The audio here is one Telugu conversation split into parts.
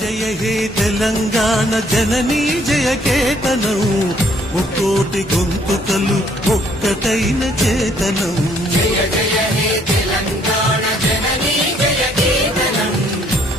జయ హే తెలంగాణ జననీ జయ కేతనం ముక్కోటి గొంతుకలు ఒక్కటైన చేతనం. జయ జయ హే తెలంగాణ జననీ జయ కేతనం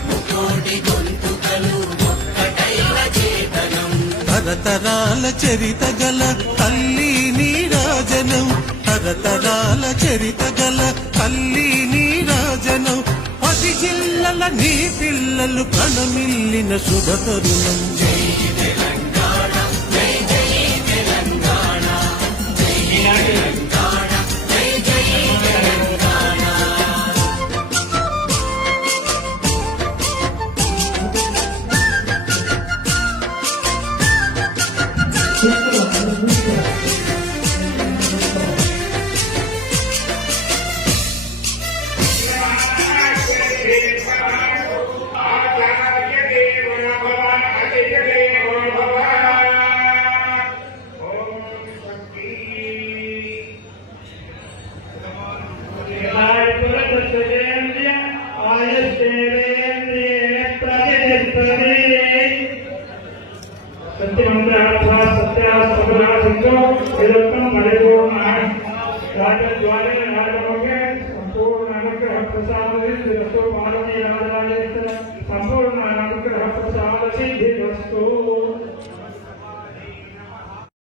ముక్కోటి గొంతుకలు ఒక్కటైన చేతనం. తరతరాల చరిత గల తల్లి నీరాజనం, తరతరాల చరిత గల తల్లి నీరాజనం. 10 జిల్లల నీ పిల్లలు ప్రణమిల్లిన శుభ తరుణం. జై తెలంగాణ జై జై తెలంగాణ జై తెలంగాణ జై జై తెలంగాణ. संपूर्ण